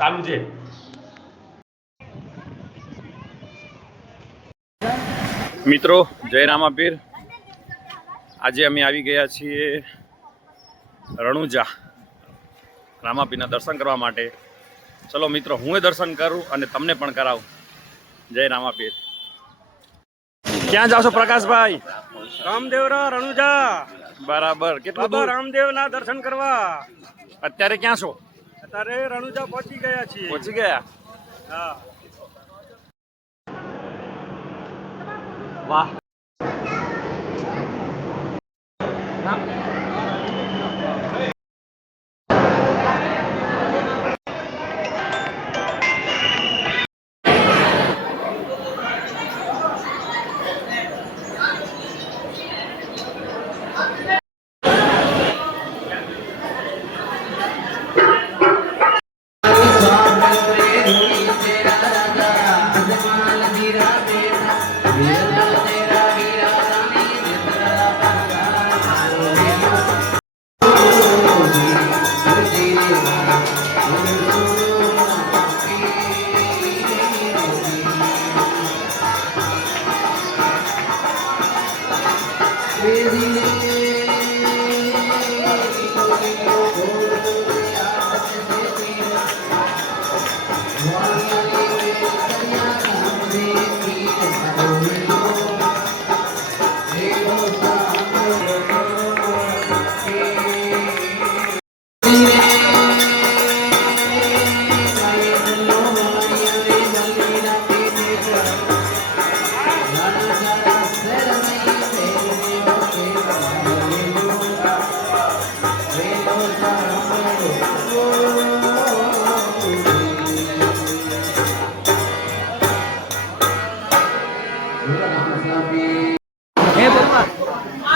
ચાલુ છે. મિત્રો જય રામાપીર. આજે અમે આવી ગયા છીએ રણુજા રામાપીરના દર્શન કરવા માટે. ચલો મિત્રો, હું દર્શન કરું અને તમને પણ કરાવું. જય રામાપીર. ક્યાં જાવ છો પ્રકાશભાઈ? રામદેવરા રણુજા. બરાબર. કેટલું બાબા દૂર? રામદેવના દર્શન કરવા અત્યારે ક્યાં છો? અત્યારે રણુજા પહોંચી ગયા છીએ. પહોંચી ગયા? હા. વાહ.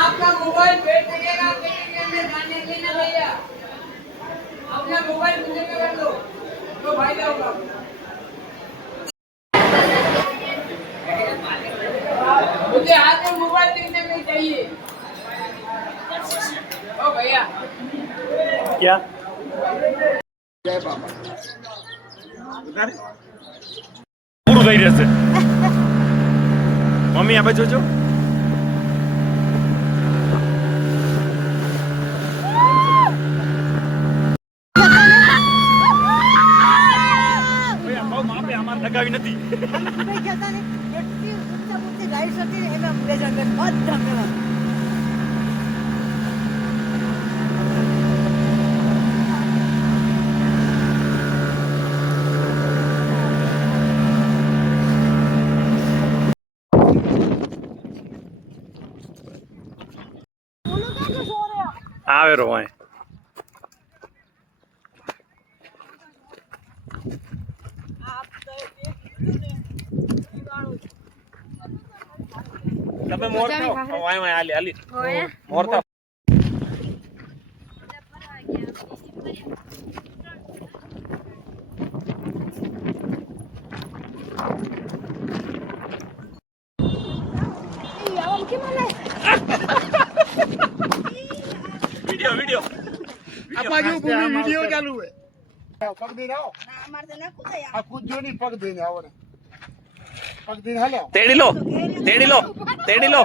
आपका मोबाइल बैठ लगेगा पेटीएम में जाने के लिए भैया अपना मोबाइल मुझे पे कर दो तो भाई जाऊंगा मुझे हाथ में मोबाइल दिखने में चाहिए ओ भैया क्या? પૂરું થઈ રહેશે. મમ્મી આ બાજુ જો. લગાવી નથી. આવે રો ભાઈ. તમે મોર થાઓ. વાય વાય આલી આલી મોર થાઓ. वीडियो આપા જો પૂરી વિડિયો ચાલુ હે. પગ દઈને આવો. ના માર તો ના કુદાય આ કૂદજો ની પગ દઈને આવો ને. પગ દઈને હાલો. તેડી લો તેડી લો તેડી લો.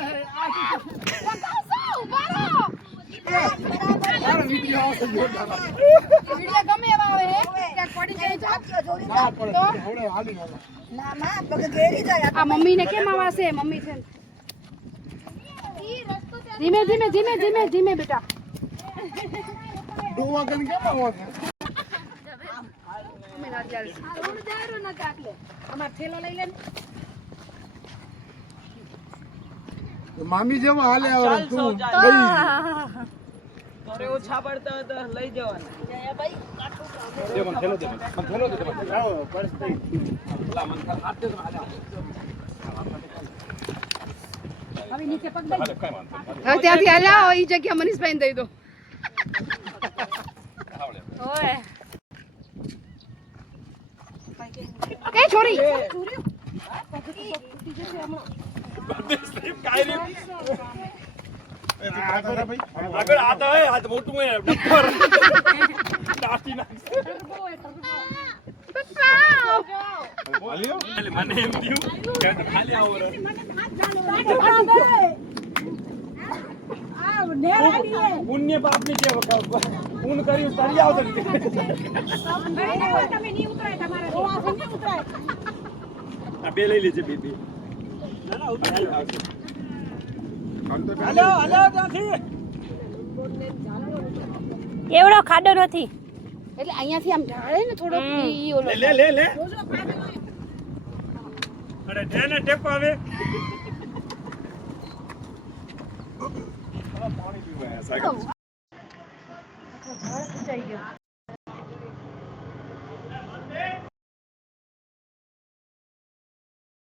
વિડિયો આવશે જોરદાર. વિડિયો ગમે એવા આવે ક્યાંક પડી જાય જાતિઓ જોડી ના પડે હવે હાલી હાલો. ના માં પગ ઘેરી જાય આ મમ્મી ને કેમ આવાશે? મમ્મી છે ધીમે ધીમે ધીમે ધીમે ધીમે બેટા. ડોવા ગન કેમ આવો છે? અમાર થેલો લઈ લે. મામી જેવા હાલે આવે તું લઈ અરે ઓછા પડતા હતા લઈ જવાના જયા ભાઈ દે મને થેલો દે મને થેલો દે મને. આવો પરિસ્થિતિ લા મને હાથ દે તો હાલે. હવે નીચે પગ દઈ. હાલે કઈ વાંધો નહીં. હવે ત્યાંથી હલાવો ઈ જગ્યા મનીષભાઈ ને દઈ દો. આવડે. ઓય એ છોરી સ્લીપ કાયરી. આગળ આતા હે હાથ મોટું હે ડફર. નાસ્તી નાખશે. એટલે મને એમ થયું કે તો ખાલી આવો રે. પુણ્ય પાપની જે પૂન કર્યું તરી આવતો આ બે લઈ લેજે બેબી. એવડો ખાડો નથી. એટલે અહીંયાથી આમ ઢાળે ને થોડોક ઈ ઓલો લે લે લે અરે જેને ટેપ આવે પાણી પીવા સાગર